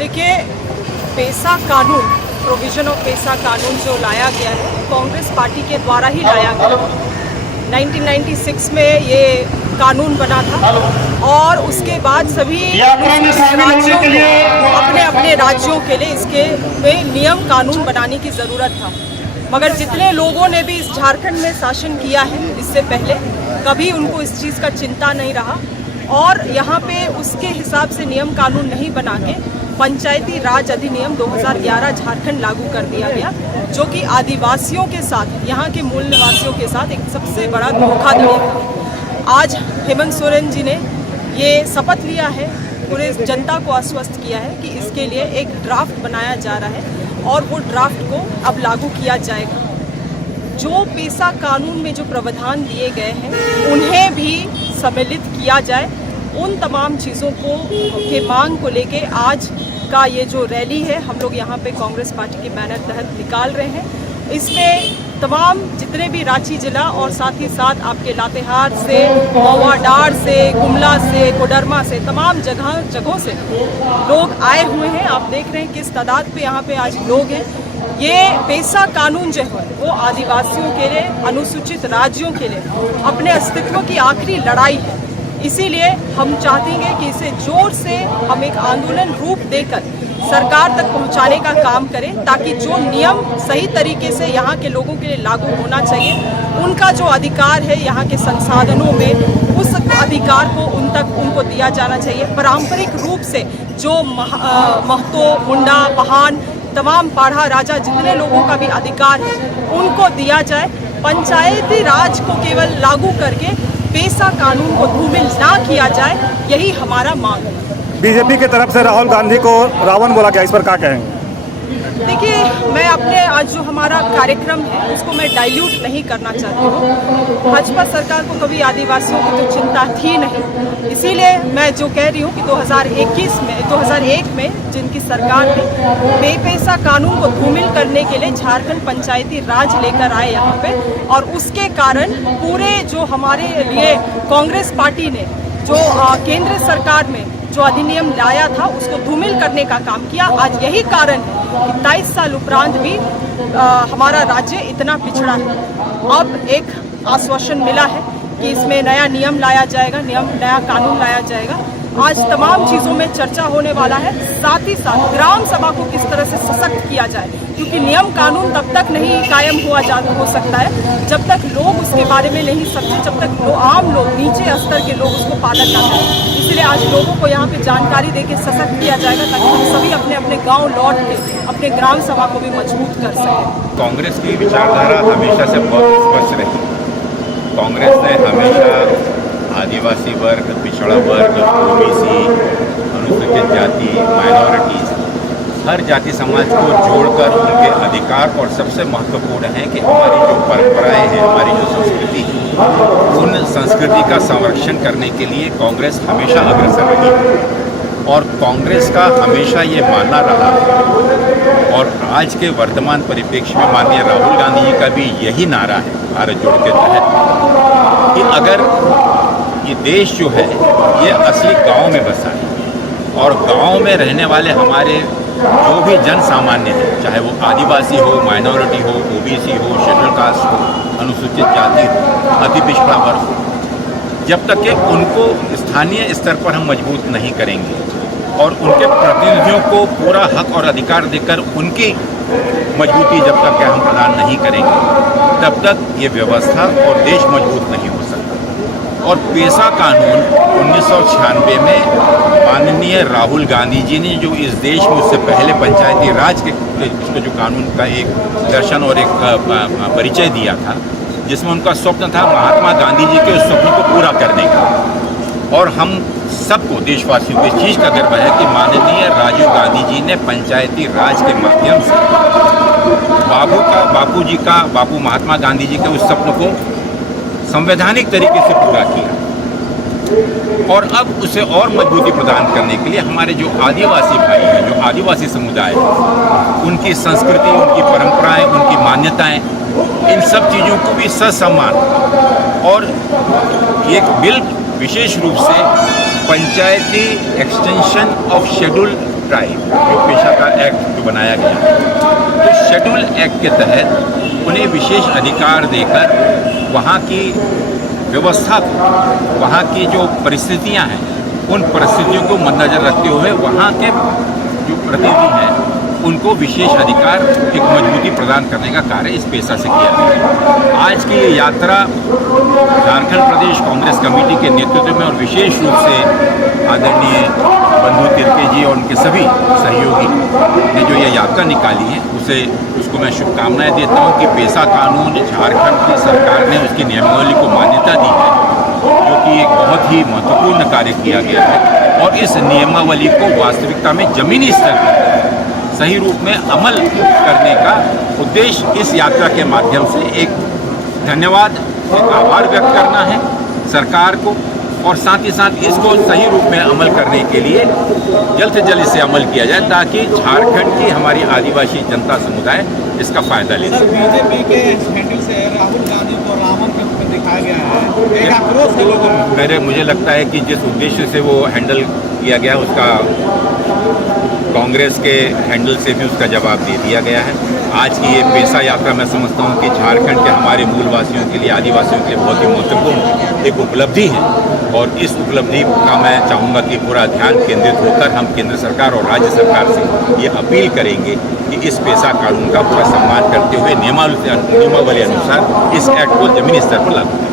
देखिए, पेसा कानून, provision of पेसा कानून जो लाया गया है कांग्रेस पार्टी के द्वारा ही लाया गया। 1996 में ये कानून बना था और उसके बाद सभी राज्यों को अपने अपने राज्यों के लिए इसके में नियम कानून बनाने की ज़रूरत था। मगर जितने लोगों ने भी इस झारखंड में शासन किया है इससे पहले, कभी उनको इस चीज़ का चिंता नहीं रहा और यहाँ पे उसके हिसाब से नियम कानून नहीं बना के पंचायती राज अधिनियम 2011 झारखंड लागू कर दिया गया, जो कि आदिवासियों के साथ, यहाँ के मूल निवासियों के साथ एक सबसे बड़ा धोखाधड़ी था। आज हेमंत सोरेन जी ने ये शपथ लिया है, पूरे जनता को आश्वस्त किया है कि इसके लिए एक ड्राफ्ट बनाया जा रहा है और वो ड्राफ्ट को अब लागू किया जाएगा। जो पेसा कानून में जो प्रावधान दिए गए हैं उन्हें भी सम्मिलित किया जाए। उन तमाम चीज़ों को के मांग को लेके आज का ये जो रैली है हम लोग यहाँ पे कांग्रेस पार्टी के बैनर तहत निकाल रहे हैं। इसमें तमाम जितने भी रांची जिला और साथ ही साथ आपके लातेहार से, मवाडार से, गुमला से, कोडरमा से, तमाम जगहों से लोग आए हुए हैं। आप देख रहे हैं किस तादाद पे यहाँ पे आज लोग हैं। ये पेसा कानून जो है वो आदिवासियों के लिए, अनुसूचित राज्यों के लिए अपने अस्तित्व की आखिरी लड़ाई है। इसीलिए हम चाहेंगे कि इसे जोर से हम एक आंदोलन रूप देकर सरकार तक पहुंचाने का काम करें, ताकि जो नियम सही तरीके से यहाँ के लोगों के लिए लागू होना चाहिए, उनका जो अधिकार है यहाँ के संसाधनों में, उस अधिकार को उनको दिया जाना चाहिए। पारंपरिक रूप से जो महतो, मुंडा, पहान, तमाम पाढ़ा राजा जितने लोगों का भी अधिकार है उनको दिया जाए। पंचायती राज को केवल लागू करके पेसा कानून को धूमिल ना किया जाए, यही हमारा मांग है। बीजेपी की तरफ से राहुल गांधी को रावण बोला गया, इस पर क्या कहेंगे? देखिए, मैं अपने आज जो हमारा कार्यक्रम है उसको मैं डाइल्यूट नहीं करना चाहती हूँ। भाजपा सरकार को कभी आदिवासियों की तो चिंता थी नहीं, इसीलिए मैं जो कह रही हूँ कि 2001 में जिनकी सरकार थी पेसा कानून को धूमिल करने के लिए झारखंड पंचायती राज लेकर आए यहाँ पे, और उसके कारण पूरे जो हमारे लिए कांग्रेस पार्टी ने जो केंद्र सरकार में जो अधिनियम लाया था उसको धूमिल करने का काम किया। आज यही कारण है कि 23 साल उपरांत भी हमारा राज्य इतना पिछड़ा है। अब एक आश्वासन मिला है कि इसमें नया नियम लाया जाएगा, नया कानून लाया जाएगा। आज तमाम चीज़ों में चर्चा होने वाला है। साथ ही साथ ग्राम सभा को किस तरह से सशक्त किया जाए, क्योंकि नियम कानून तब तक नहीं कायम हो सकता है जब तक लोग उसके बारे में नहीं समझे, जब तक आम लोग, नीचे स्तर के लोग उसको पालन ना करें। इसलिए आज लोगों को यहाँ पे जानकारी देके सशक्त किया जाएगा, ताकि हम सभी अपने अपने गाँव लौट के अपने ग्राम सभा को भी मजबूत कर सकें। कांग्रेस की विचारधारा हमेशा से बहुत स्पष्ट रही। कांग्रेस ने हमेशा आदिवासी वर्ग, पिछड़ा वर्ग, ओबीसी, अनुसूचित जाति, माइनॉरिटीज़, हर जाति समाज को जोड़कर उनके अधिकार, और सबसे महत्वपूर्ण है कि हमारी जो परंपराएं हैं, हमारी जो संस्कृति है, उन संस्कृति का संरक्षण करने के लिए कांग्रेस हमेशा अग्रसर रही। और कांग्रेस का हमेशा ये मानना रहा, और आज के वर्तमान परिप्रेक्ष्य में माननीय राहुल गांधी जी का भी यही नारा है भारत जोड़ के तहत, कि अगर ये देश जो है ये असली गांव में बसा है, और गांव में रहने वाले हमारे जो भी जन सामान्य हैं, चाहे वो आदिवासी हो, माइनॉरिटी हो, ओबीसी हो, शेड्यूल कास्ट हो, अनुसूचित जाति हो, अति पिछड़ा वर्ग हो, जब तक कि उनको स्थानीय स्तर पर हम मजबूत नहीं करेंगे और उनके प्रतिनिधियों को पूरा हक और अधिकार देकर उनकी मजबूती जब तक हम प्रदान नहीं करेंगे, तब तक ये व्यवस्था और देश मजबूत नहीं हो सकता। और पेसा कानून 1996 में माननीय राहुल गांधी जी ने जो इस देश में उससे पहले पंचायती राज के जो कानून का एक दर्शन और एक परिचय दिया था, जिसमें उनका स्वप्न था महात्मा गांधी जी के उस स्वप्न को पूरा करने का। और हम सबको, देशवासियों को, इस चीज़ का गर्व है कि माननीय राजीव गांधी जी ने पंचायती राज के माध्यम से बापू महात्मा गांधी जी के उस स्वप्न को संवैधानिक तरीके से पूरा किया। और अब उसे और मजबूती प्रदान करने के लिए हमारे जो आदिवासी भाई हैं, जो आदिवासी समुदाय है, उनकी संस्कृति, उनकी परंपराएं, उनकी मान्यताएं, इन सब चीज़ों को भी ससम्मान, और एक बिल विशेष रूप से पंचायती एक्सटेंशन ऑफ शेड्यूल ट्राइब जो पेशा का एक्ट जो बनाया गया, तो शेड्यूल एक्ट के तहत उन्हें विशेष अधिकार देकर वहाँ की व्यवस्था को, वहाँ की जो परिस्थितियाँ हैं, उन परिस्थितियों को मद्देनजर रखते हुए वहाँ के जो प्रतिनिधि हैं उनको विशेष अधिकार, एक मजबूती प्रदान करने का कार्य इस पेशा से किया गया। आज की ये यात्रा झारखंड प्रदेश कांग्रेस कमेटी के नेतृत्व में और विशेष रूप से आदरणीय बंधु तिर्के जी और उनके सभी सहयोगी ने जो ये यात्रा निकाली है उसको मैं शुभकामनाएं देता हूँ कि पेशा कानून झारखंड की सरकार ने उसकी नियमावली को मान्यता दी है, जो कि एक बहुत ही महत्वपूर्ण कार्य किया गया है और इस नियमावली को वास्तविकता में जमीनी स्तर पर सही रूप में अमल करने का उद्देश्य इस यात्रा के माध्यम से एक धन्यवाद, एक आभार व्यक्त करना है सरकार को, और साथ ही साथ इसको सही रूप में अमल करने के लिए जल्द से जल्द इसे अमल किया जाए ताकि झारखंड की हमारी आदिवासी जनता समुदाय इसका फायदा ले सके। बीजेपी के हैंडल से राहुल गांधी को रावण के रूप में दिखाया गया है, एक आक्रोश है लोगों में। मुझे लगता है कि जिस उद्देश्य से वो हैंडल किया गया उसका कांग्रेस के हैंडल से भी उसका जवाब दे दिया गया है। आज की ये पेशा यात्रा मैं समझता हूँ कि झारखंड के हमारे मूलवासियों के लिए, आदिवासियों के लिए बहुत ही महत्वपूर्ण एक उपलब्धि है और इस उपलब्धि का मैं चाहूँगा कि पूरा ध्यान केंद्रित होकर हम केंद्र सरकार और राज्य सरकार से ये अपील करेंगे कि इस पेशा कानून का पूरा सम्मान करते हुए नियमावली अनुसार इस एक्ट को जमीनी स्तर पर लागू करें।